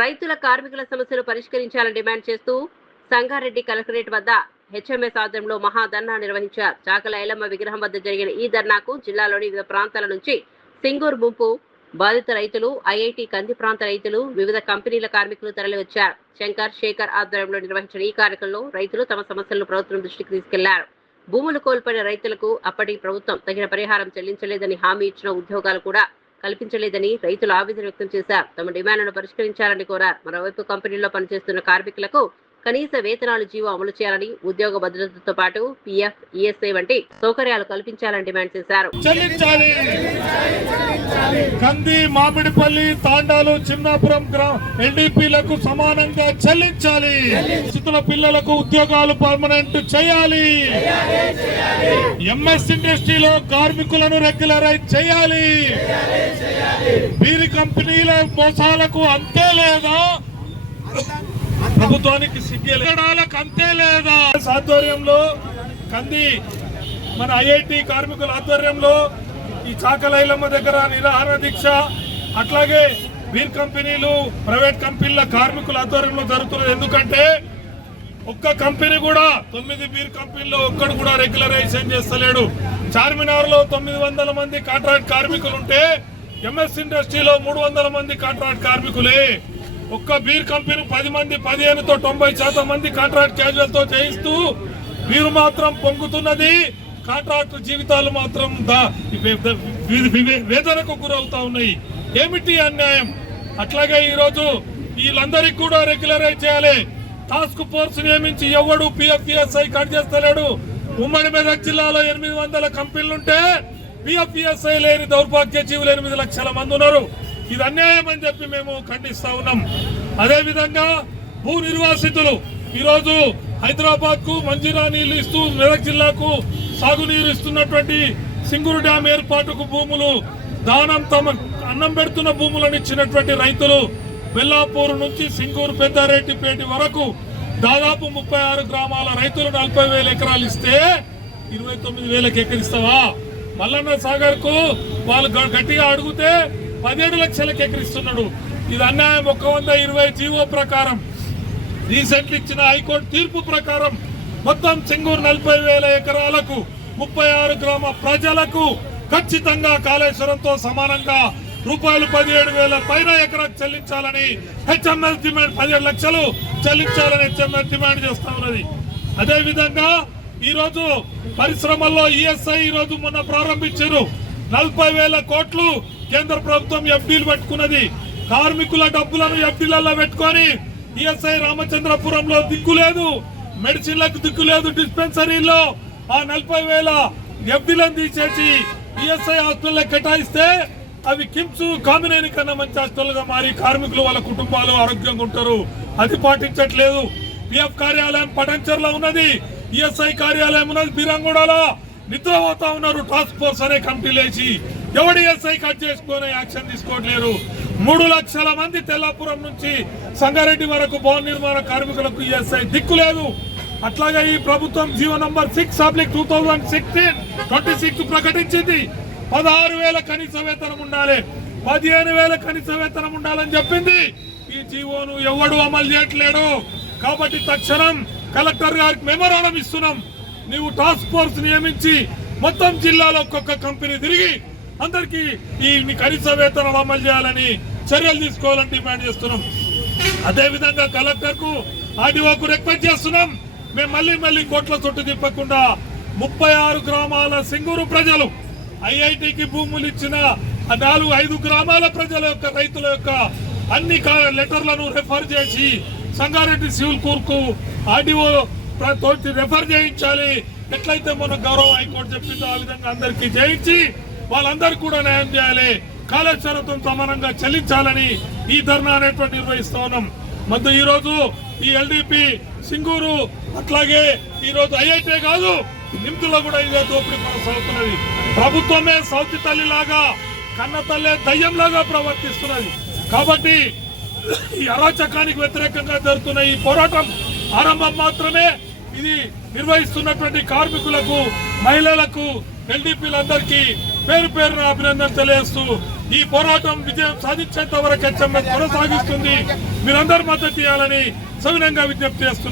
రైతుల కార్మికుల సమస్యలు పరిష్కరించాలని డిమాండ్ చేస్తూ సంగారెడ్డి కలెక్టరేట్ వద్ద హెచ్ఎంఎస్ ఆధ్వర్యంలో మహాధర్నా నిర్వహించారు. చాకల ఐలమ్మ విగ్రహం వద్ద జరిగిన ఈ ధర్నాకు జిల్లాలోని వివిధ ప్రాంతాల నుంచి సింగూరు ముంపు బాధిత రైతులు, ఐఐటి కంది ప్రాంత రైతులు, వివిధ కంపెనీల కార్మికులు తరలివచ్చారు. శంకర్, శేఖర్ ఆధ్వర్యంలో నిర్వహించిన ఈ కార్యక్రమంలో రైతులు తమ సమస్యలను ప్రభుత్వం దృష్టికి తీసుకెళ్లారు. భూములు కోల్పోయిన రైతులకు అప్పటి ప్రభుత్వం తగిన పరిహారం చెల్లించలేదని హామీ ఇచ్చిన ఉద్యోగాలు కూడా కల్పించలేదని రైతులు ఆవేదన వ్యక్తం చేశారు. తమ డిమాండ్లను పరిష్కరించాలని కోరారు. మరోవైపు కంపెనీల్లో పనిచేస్తున్న కార్మికులకు కనీస వేతనాలు జీవో అమలు చేయాలని, ఉద్యోగ భద్రతతో పాటు పీఎఫ్, ఈఎస్ఐ వంటి సౌకర్యాలు కల్పించాలని డిమాండ్ చేశారు. కంది, మామిడిపల్లి, తాండాలు, చిన్నాపురం ఎన్డీపీలకు సమానంగా చెల్లించాలి. స్థితుల పిల్లలకు ఉద్యోగాలు పర్మనెంట్ చేయాలి. ఎంఎస్ ఇండస్ట్రీలో కార్మికులను రెగ్యులరైజ్ చేయాలి. బీరి కంపెనీల మోసాలకు అంతే లేదా? ప్రభుత్వానికి సిగ్గేలకు అంతే లేదా? ఆధ్వర్యంలో కంది మన ఐఐటి కార్మికుల ఆధ్వర్యంలో ఈ చాకల ఐలమ్మ దగ్గర నిరాహార దీక్ష, అట్లాగే బీర్ కంపెనీలు, ప్రైవేట్ కంపెనీల కార్మికుల ఆధ్వర్యంలో జరుగుతున్నది. ఎందుకంటే ఒక్క కంపెనీ కూడా 9 బీర్ కంపెనీలో ఒక్కడు కూడా రెగ్యులరైజేషన్ చేస్తలేడు. చార్మినార్ లో 900 మంది కాంట్రాక్ట్ కార్మికులు ఉంటే ఎంఎస్ ఇండస్ట్రీలో 300 మంది కాంట్రాక్ట్ కార్మికులే. ఒక్క బీర్ కంపెనీ 10 మంది, 15తో 90% మంది కాంట్రాక్ట్ క్యాజువల్ తో చేయిస్తూ వీరు మాత్రం పొంగుతున్నది. కాంట్రాక్ట్ జీవితాలు మాత్రం వేదనకు గురవుతా ఉన్నాయి. ఏమిటి అన్యాయం? అట్లాగే ఈరోజు వీళ్ళందరికీ కూడా రెగ్యులరైజ్ చేయాలి. టాస్క్ ఫోర్స్ నియమించి ఎవడు పిఎఫ్ఈఎస్ఐ కట్ చేస్తలేడు. ఉమ్మడి మెదక్ జిల్లాలో 800 కంపెనీలుంటే పిఎఫ్ఈఎస్ఐ లేని దౌర్భాగ్య జీవులు 8 లక్షల మంది ఉన్నారు. ఇది అన్యాయం అని చెప్పి మేము ఖండిస్తా ఉన్నాం. అదే విధంగా భూ నిర్వాసితులు ఈరోజు హైదరాబాద్ కు మంజీరా నీళ్లు ఇస్తూ మెదక్ జిల్లాకు సాగునీరు ఇస్తున్నటువంటి సింగూరు డ్యాం ఏర్పాటుకు భూములు దానం, తమ అన్నం పెడుతున్న భూములను ఇచ్చినటువంటి రైతులు బెల్లాపూర్ నుంచి సింగూరు పెద్దారెడ్డిపేట వరకు దాదాపు 36 గ్రామాల రైతులు 40,000 ఎకరాలు ఇస్తే 29,000 ఎకరిస్తావా? మల్లన్న సాగర్ కు వాళ్ళు గట్టిగా అడిగితే 17 లక్షలకు ఎకరిస్తున్నాడు. ఇది అన్యాయం. 120 జీవో ప్రకారం రీసెంట్లీ ఇచ్చిన హైకోర్టు తీర్పు ప్రకారం మొత్తం సింగూరు 40,000 ఎకరాలకు 36 గ్రామ ప్రజలకు ఖచ్చితంగా కాళేశ్వరంతో సమానంగా రూపాయలు 17,000 పైన ఎకరాకు చెల్లించాలని హెచ్ఎంఎస్ డిమాండ్, 17 లక్షలు చెల్లించాలని హెచ్ఎంఎస్ డిమాండ్ చేస్తా ఉన్నది. అదే విధంగా ఈరోజు పరిశ్రమల్లో ఈఎస్ఐ ఈరోజు మొన్న ప్రారంభించారు. 40,000 కోట్లు కేంద్ర ప్రభుత్వం ఎఫ్డీలు పెట్టుకున్నది. కార్మికుల డబ్బులను ఎఫ్డీలలో పెట్టుకొని ఈఎస్ఐ రామచంద్రపురంలో దిక్కు లేదు, మెడిసిన్లకు దిక్కు లేదు. డిస్పెన్సరీలో ఆ 40,000 ఎఫ్డీలను తీసేసి ఈఎస్ఐ హాస్పిటల్ కేటాయిస్తే అవి కిమ్స్, కామినేని కన్నా మంచి హాస్పిటల్ గా మారి కార్మికులు వాళ్ళ కుటుంబాలు ఆరోగ్యంగా ఉంటారు. అది పాటించట్లేదు. పిఎఫ్ కార్యాలయం పటంచర్లో ఉన్నది, ఈఎస్ఐ కార్యాలయం ఉన్నది బీరంగూడలో. నిద్రపోతా ఉన్నారు. టాస్క్ ఫోర్స్ అనే కమిటీ లేచి ఎవడు ఈఎస్ఐ కట్ చేసుకునే యాక్షన్ తీసుకోవట్లేరు. 3 లక్షల మంది తెల్లాపురం నుంచి సంగారెడ్డి వరకు భవన నిర్మాణ కార్మికులకు ఈఎస్ఐ దిక్కు లేదు. అట్లాగే ఈ ప్రభుత్వం జీవో నంబర్ 6/2026 ప్రకటించింది. 16,000 కనీస వేతనం ఉండాలి, 15,000 కనీస వేతనం ఉండాలని చెప్పింది. ఈ జీవోను ఎవడు అమలు చేయట్లేడు. కాబట్టి తక్షణం కలెక్టర్ గారికి మెమోరాండం ఇస్తున్నాం. నీవు టాస్క్ ఫోర్స్ నియమించి మొత్తం జిల్లాలో ఒక్కొక్క కంపెనీ తిరిగి అందరికీ ఈ కనీస వేతనం అమలు చేయాలని చర్యలు తీసుకోవాలని డిమాండ్ చేస్తున్నాం. అదే విధంగా కలెక్టర్ కు, ఆర్డీఓకు రిక్వెస్ట్ చేస్తున్నాం. మేము మళ్ళీ కోట్ల చుట్టూ తిప్పకుండా 36 గ్రామాల సింగూరు ప్రజలు, ఐఐటికి భూములు ఇచ్చిన 4-5 గ్రామాల ప్రజల యొక్క, రైతుల యొక్క అన్ని లెటర్లను రెఫర్ చేసి సంగారెడ్డి సివిల్ కోర్టుకు ఆర్డీఓ రెఫర్ చేయించాలి. ఎట్లయితే మన గౌరవ హైకోర్టు చెప్పిందో ఆ విధంగా అందరికీ చేయించి వాళ్ళందరికీ కూడా న్యాయం చేయాలి. కాళేశ్వరంతో సమానంగా చెల్లించాలని ఈ ధర్నా అనేటువంటి నిర్వహిస్తా ఉన్నాం. మొత్తం ఈ రోజు ఈ ఎల్డీపీ సింగూరు, అట్లాగే ఈ రోజు ఐఐటీ కాదు నిమ్తులో కూడా ఇదే దోపిడీ కొనసాగుతున్నది. ప్రభుత్వమే సౌతి తల్లి లాగా, కన్న తల్లి దయ్యంలాగా ప్రవర్తిస్తున్నది. కాబట్టి ఈ అరాచకానికి వ్యతిరేకంగా జరుగుతున్న ఈ పోరాటం ఆరంభం మాత్రమే. ఇది నిర్వహిస్తున్నటువంటి కార్మికులకు, మహిళలకు, ఎల్డీపీలందరికీ పేరు పేరున అభినందన తెలియజేస్తూ ఈ పోరాటం విజయం సాధించేంత వరకు హెచ్ఎంఎస్ కొనసాగిస్తుంది. మీరందరూ మద్దతు ఇవ్వాలని సవినంగా విజ్ఞప్తి చేస్తున్నారు.